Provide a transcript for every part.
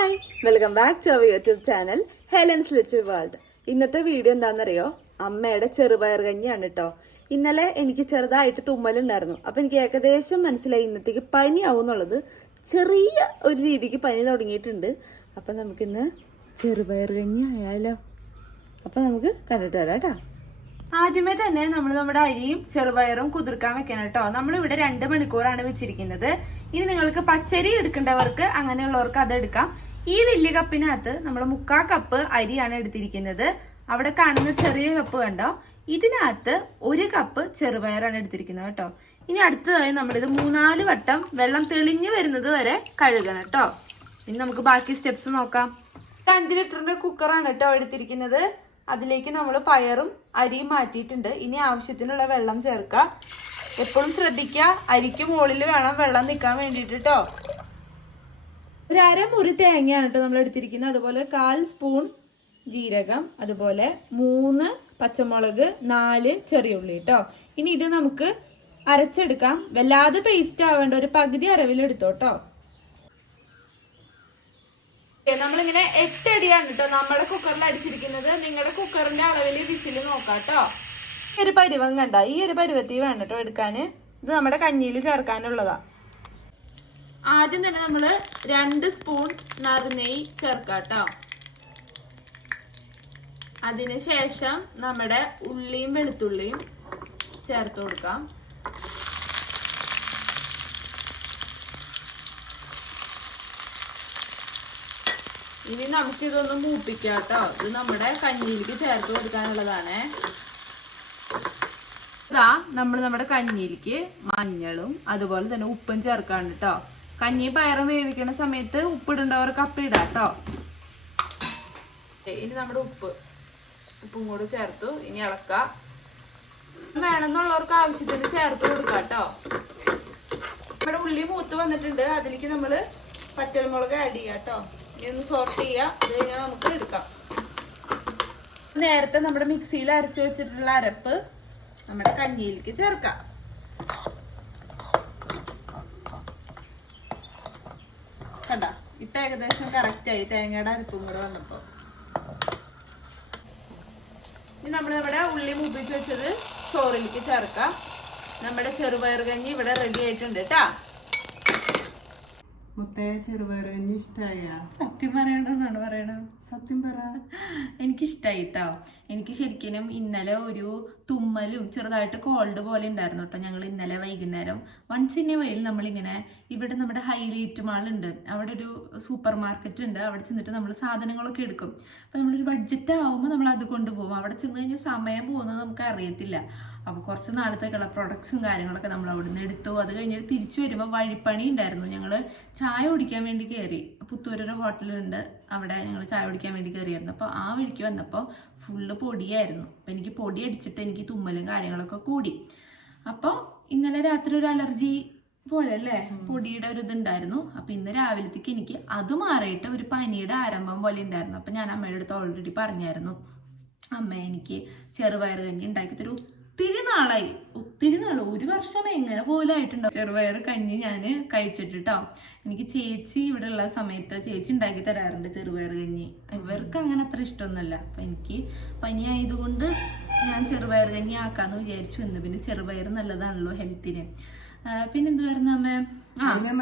Hi, welcome back to our YouTube channel Helen's little world. ഇന്നത്തെ video എന്താണെന്നറിയോ? അമ്മയുടെ ചെറുപയർ കഞ്ഞിയാണ് കേട്ടോ. ഇന്നലെ എനിക്ക് ചെറുതായിട്ട് തുമ്മലുണ്ടായിരുന്നു. അപ്പൊ എനിക്ക് ഏകദേശം മനസ്സിലായി ഇന്നത്തേക്ക് പനിയാവും എന്നുള്ളത്. ചെറിയ ഒരു രീതിക്ക് പനി തുടങ്ങിയിട്ടുണ്ട്. അപ്പൊ നമുക്കിന്ന് ചെറുപയർ കഞ്ഞി ആയാലോ? അപ്പൊ നമുക്ക് കണ്ടിട്ട് വരാം കേട്ടോ. ആദ്യമേ തന്നെ നമ്മൾ നമ്മുടെ അരിയും ചെറുപയറും കുതിർക്കാൻ വെക്കണം കേട്ടോ. നമ്മളിവിടെ 2 മണിക്കൂറാണ് വെച്ചിരിക്കുന്നത്. ഇനി നിങ്ങൾക്ക് പച്ചരി എടുക്കേണ്ടവർക്ക് അങ്ങനെയുള്ളവർക്ക് അത് എടുക്കാം. ഈ വലിയ കപ്പിനകത്ത് നമ്മൾ 3/4 കപ്പ് അരിയാണ് എടുത്തിരിക്കുന്നത്. അവിടെ കാണുന്ന ചെറിയ കപ്പ് കണ്ടോ, ഇതിനകത്ത് 1 കപ്പ് ചെറുപയറാണ് എടുത്തിരിക്കുന്നത് കേട്ടോ. ഇനി അടുത്തതായി നമ്മളിത് 3-4 വട്ടം വെള്ളം തെളിഞ്ഞു വരുന്നത് വരെ കഴുകണം കേട്ടോ. ഇനി നമുക്ക് ബാക്കി സ്റ്റെപ്സ് നോക്കാം. 5 ലിറ്ററിന്റെ കുക്കറാണ് കേട്ടോ എടുത്തിരിക്കുന്നത്. അതിലേക്ക് നമ്മൾ പയറും അരിയും മാറ്റിയിട്ടുണ്ട്. ഇനി ആവശ്യത്തിനുള്ള വെള്ളം ചേർക്കുക. എപ്പോഴും ശ്രദ്ധിക്കുക, അരിക്ക് മുകളിൽ വേണം വെള്ളം നിൽക്കാൻ വേണ്ടിയിട്ട് കേട്ടോ. 1/2 മുറി തേങ്ങയാണ് കേട്ടോ നമ്മൾ എടുത്തിരിക്കുന്നത്. അതുപോലെ 1/4 സ്പൂൺ ജീരകം, അതുപോലെ 3 പച്ചമുളക്, 4 ചെറിയ ഉള്ളി കേട്ടോ. ഇനി ഇത് നമുക്ക് അരച്ചെടുക്കാം. വല്ലാതെ പേസ്റ്റ് ആവേണ്ട, ഒരു പകുതി അരവിലെടുത്തോട്ടോ. നമ്മളിങ്ങനെ 8 അടിയാണ് കേട്ടോ നമ്മുടെ കുക്കറിൽ അടിച്ചിരിക്കുന്നത്. നിങ്ങളുടെ കുക്കറിന്റെ അളവില് വിസില് നോക്കാട്ടോ. ഈ ഒരു പരുവം കണ്ട, ഈ ഒരു പരുവത്തിൽ വേണം കേട്ടോ എടുക്കാന്. ഇത് നമ്മുടെ കഞ്ഞിയിൽ ചേർക്കാനുള്ളതാ. ആദ്യം തന്നെ നമ്മള് 2 സ്പൂൺ നറുനെയ്യ് ചേർക്കാട്ടോ. അതിനുശേഷം നമ്മുടെ ഉള്ളിയും വെളുത്തുള്ളിയും ചേർത്ത് കൊടുക്കാം. ഇനി നമുക്ക് ഇതൊന്ന് മൂപ്പിക്കാം കേട്ടോ. ഇത് നമ്മുടെ കഞ്ഞിയിലേക്ക് ചേർത്ത് കൊടുക്കാനുള്ളതാണ്. ഇതാ നമ്മൾ നമ്മുടെ കഞ്ഞിയിലേക്ക് മഞ്ഞളും അതുപോലെ തന്നെ ഉപ്പും ചേർക്കാണ് കേട്ടോ. കഞ്ഞി പയറും വേവിക്കുന്ന സമയത്ത് ഉപ്പിടേണ്ടവർക്ക് അപ്പം ഇടാം കേട്ടോ. ഇനി നമ്മുടെ ഉപ്പും കൂടി ചേർത്തു. ഇനി ഇളക്കാം. വേണമെന്നുള്ളവർക്ക് ആവശ്യത്തിന് ചേർത്ത് കൊടുക്കാം കേട്ടോ. നമ്മുടെ ഉള്ളി മൂത്ത് വന്നിട്ടുണ്ട്. അതിലേക്ക് നമ്മള് പച്ചമുളക് ആഡ് ചെയ്യാം കേട്ടോ. ഇനി സോർട്ട് ചെയ്യാം. അത് കഴിഞ്ഞാൽ നമുക്ക് എടുക്കാം. നേരത്തെ നമ്മുടെ മിക്സിയിൽ അരച്ചു വെച്ചിട്ടുള്ള അരപ്പ് നമ്മുടെ കഞ്ഞിയിലേക്ക് ചേർക്കാം. കണ്ട, ഇപ്പൊ ഏകദേശം കറക്റ്റ് ആയി. തേങ്ങയുടെ അരപ്പും കൂടെ വന്നപ്പോ ഇനി നമ്മുടെ ഉള്ളി മൂപ്പിച്ച് വെച്ചത് ചോറിലേക്ക് ചേർക്കാം. നമ്മുടെ ചെറുപയർ കഞ്ഞി ഇവിടെ റെഡി ആയിട്ടുണ്ട് കേട്ടാ. മുത്തയ ചെറുപയർ കഞ്ഞി ഇഷ്ടായ? സത്യം പറയണ്ടെന്നാണ് പറയണത്. സത്യം പറ. എനിക്കിഷ്ടായി കേട്ടോ. എനിക്ക് ശരിക്കും ഇന്നലെ ഒരു തുമ്മലും ചെറുതായിട്ട് കോൾഡ് പോലെ ഉണ്ടായിരുന്നു കേട്ടോ. ഞങ്ങൾ ഇന്നലെ വൈകുന്നേരം വൺസ് ഇൻ എ വൈൽ നമ്മളിങ്ങനെ ഇവിടെ നമ്മുടെ ഹൈലൈറ്റ് മാൾ ഉണ്ട്, അവിടെ ഒരു സൂപ്പർ മാർക്കറ്റ് ഉണ്ട്. അവിടെ ചെന്നിട്ട് നമ്മൾ സാധനങ്ങളൊക്കെ എടുക്കും. അപ്പം നമ്മളൊരു ബഡ്ജറ്റ് ആവുമ്പോൾ നമ്മൾ അത് കൊണ്ടുപോകും. അവിടെ ചെന്ന് കഴിഞ്ഞാൽ സമയം പോകുന്നത് നമുക്ക് അറിയത്തില്ല. അപ്പോൾ കുറച്ച് നാളത്തേക്കുള്ള പ്രൊഡക്ട്സും കാര്യങ്ങളൊക്കെ നമ്മൾ അവിടെ നിന്ന് എടുത്തു. അത് കഴിഞ്ഞിട്ട് തിരിച്ചു വരുമ്പോൾ വഴിപ്പണി ഉണ്ടായിരുന്നു. ഞങ്ങൾ ചായ കുടിക്കാൻ വേണ്ടി കയറി. പുത്തൂരൊരു ഹോട്ടലുണ്ട്, അവിടെ ഞങ്ങൾ ചായ കുടിക്കാൻ വേണ്ടി കയറിയായിരുന്നു. അപ്പോൾ ആ വഴിക്ക് വന്നപ്പോൾ ഫുള്ള് പൊടിയായിരുന്നു. അപ്പം എനിക്ക് പൊടി അടിച്ചിട്ട് എനിക്ക് തുമ്മലും കാര്യങ്ങളൊക്കെ കൂടി. അപ്പോൾ ഇന്നലെ രാത്രി ഒരു അലർജി പോലെ അല്ലേ, പൊടിയുടെ ഒരു ഇതുണ്ടായിരുന്നു. അപ്പം ഇന്ന് രാവിലത്തേക്ക് എനിക്ക് അത് മാറിയിട്ട് ഒരു പനിയുടെ ആരംഭം പോലെ ഉണ്ടായിരുന്നു. അപ്പം ഞാൻ അമ്മയുടെ അടുത്ത് ഓൾറെഡി പറഞ്ഞായിരുന്നു, അമ്മ എനിക്ക് ചെറുപയർ കഞ്ഞി ഉണ്ടാക്കി തരൂ. ഒത്തിരി നാളായി, 1 വർഷം എങ്ങനെ പോലും ആയിട്ടുണ്ടോ ചെറുപയർ കഞ്ഞി ഞാൻ കഴിച്ചിട്ടോ. എനിക്ക് ചേച്ചി ഇവിടെ ഉള്ള സമയത്ത് ചേച്ചി ഉണ്ടാക്കി തരാറുണ്ട് ചെറുപയർ കഞ്ഞി. ഇവർക്ക് അങ്ങനെ അത്ര ഇഷ്ടമൊന്നുമല്ല. അപ്പൊ എനിക്ക് പനി ആയതുകൊണ്ട് ഞാൻ ചെറുപയർ കഞ്ഞി ആക്കാന്ന് വിചാരിച്ചു. ഇന്ന് പിന്നെ ചെറുപയർ നല്ലതാണല്ലോ ഹെൽത്തിന്. പിന്നെന്തുവായിരുന്നു അമ്മ?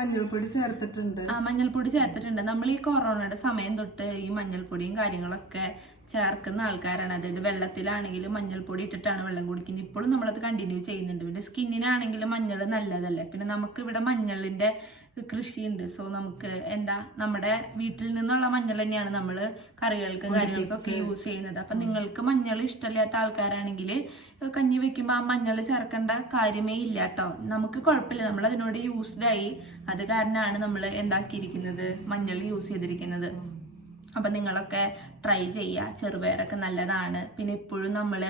മഞ്ഞൾപ്പൊടി ചേർത്തിട്ടുണ്ട്. മഞ്ഞൾപ്പൊടി ചേർത്തിട്ടുണ്ട്. നമ്മൾ ഈ കൊറോണയുടെ സമയം തൊട്ട് ഈ മഞ്ഞൾപ്പൊടിയും കാര്യങ്ങളൊക്കെ ചേർക്കുന്ന ആൾക്കാരാണ്. അതായത് വെള്ളത്തിലാണെങ്കിലും മഞ്ഞൾപ്പൊടി ഇട്ടിട്ടാണ് വെള്ളം കുടിക്കുന്നത്. ഇപ്പോഴും നമ്മളത് കണ്ടിന്യൂ ചെയ്യുന്നുണ്ട്. പിന്നെ സ്കിന്നിനാണെങ്കിലും മഞ്ഞൾ നല്ലതല്ലേ. പിന്നെ നമുക്ക് ഇവിടെ മഞ്ഞളിന്റെ കൃഷിയുണ്ട്. സോ നമുക്ക് നമ്മുടെ വീട്ടിൽ നിന്നുള്ള മഞ്ഞൾ തന്നെയാണ് നമ്മൾ കറികൾക്കും കാര്യങ്ങൾക്കൊക്കെ യൂസ് ചെയ്യുന്നത്. അപ്പൊ നിങ്ങൾക്ക് മഞ്ഞൾ ഇഷ്ടമില്ലാത്ത ആൾക്കാരാണെങ്കിൽ കഞ്ഞി വെക്കുമ്പോൾ ആ മഞ്ഞൾ ചേർക്കേണ്ട കാര്യമേ ഇല്ല കേട്ടോ. നമുക്ക് കുഴപ്പമില്ല, നമ്മൾ അതിനോട് യൂസ്ഡായി. അത് കാരണമാണ് നമ്മൾ എന്താക്കിയിരിക്കുന്നത്, മഞ്ഞൾ യൂസ് ചെയ്തിരിക്കുന്നത്. അപ്പം നിങ്ങളൊക്കെ ട്രൈ ചെയ്യുക. ചെറുപയറൊക്കെ നല്ലതാണ്. പിന്നെ എപ്പോഴും നമ്മൾ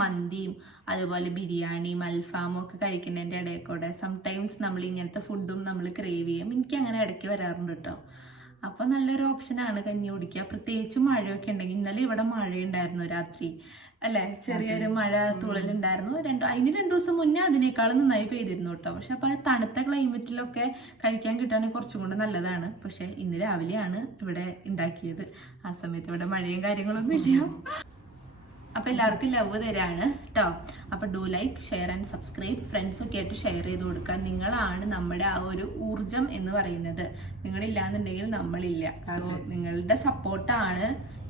മന്തിയും അതുപോലെ ബിരിയാണിയും അൽഫാമും ഒക്കെ കഴിക്കുന്നതിൻ്റെ ഇടയിൽ കൂടെ സംടൈംസ് നമ്മൾ ഇങ്ങനത്തെ ഫുഡും നമ്മൾ ക്രേവ് ചെയ്യും. എനിക്ക് അങ്ങനെ ഇടയ്ക്ക് വരാറുണ്ട് കേട്ടോ. അപ്പം നല്ലൊരു ഓപ്ഷനാണ് കഞ്ഞി കുടിക്കുക. പ്രത്യേകിച്ച് മഴയൊക്കെ ഉണ്ടെങ്കിൽ. ഇന്നലെ ഇവിടെ മഴയുണ്ടായിരുന്നു രാത്രി. അല്ലെ ചെറിയൊരു മഴ തുള്ളലുണ്ടായിരുന്നു. അതിന് 2 ദിവസം മുന്നേ അതിനേക്കാളും നന്നായി പെയ്തിരുന്നു കേട്ടോ. പക്ഷെ അപ്പൊ തണുത്ത ക്ലൈമറ്റിലൊക്കെ കഴിക്കാൻ കിട്ടുകയാണെങ്കിൽ കുറച്ചും കൂടെ നല്ലതാണ്. പക്ഷെ ഇന്ന് രാവിലെയാണ് ഇവിടെ ഉണ്ടാക്കിയത്. ആ സമയത്ത് ഇവിടെ മഴയും കാര്യങ്ങളൊന്നും ഇല്ല. അപ്പൊ എല്ലാവർക്കും ലവ് തരാണ് കേട്ടോ. അപ്പൊ do like, share and subscribe. Friends ഒക്കെ ആയിട്ട് ഷെയർ ചെയ്ത് കൊടുക്കുക. നിങ്ങളാണ് നമ്മുടെ ആ ഒരു ഊർജം എന്ന് പറയുന്നത്. നിങ്ങളില്ലാന്നുണ്ടെങ്കിൽ നമ്മളില്ല. സോ നിങ്ങളുടെ സപ്പോർട്ടാണ്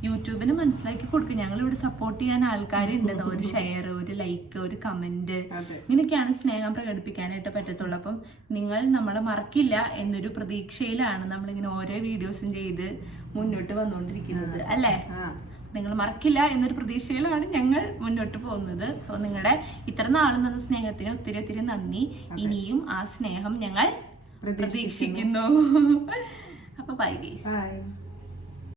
യൂട്യൂബിന് മനസ്സിലാക്കി കൊടുക്കുക. ഞങ്ങൾ ഇവിടെ സപ്പോർട്ട് ചെയ്യാൻ ആൾക്കാരുണ്ട്. ഒരു ഷെയർ, ഒരു ലൈക്ക്, ഒരു കമന്റ്, ഇങ്ങനെയൊക്കെയാണ് സ്നേഹം പ്രകടിപ്പിക്കാനായിട്ട് പറ്റത്തുള്ളൂ. അപ്പം നിങ്ങൾ നമ്മളെ മറക്കില്ല എന്നൊരു പ്രതീക്ഷയിലാണ് നമ്മളിങ്ങനെ ഓരോ വീഡിയോസും ചെയ്ത് മുന്നോട്ട് വന്നുകൊണ്ടിരിക്കുന്നത് അല്ലേ. നിങ്ങൾ മറക്കില്ല എന്നൊരു പ്രതീക്ഷയിലാണ് ഞങ്ങൾ മുന്നോട്ട് പോകുന്നത്. സോ നിങ്ങളുടെ ഇത്ര നാളും തന്ന സ്നേഹത്തിന് ഒത്തിരി ഒത്തിരി നന്ദി. ഇനിയും ആ സ്നേഹം ഞങ്ങൾ പ്രതീക്ഷിക്കുന്നു. അപ്പൊ ബൈ ഗൈസ്.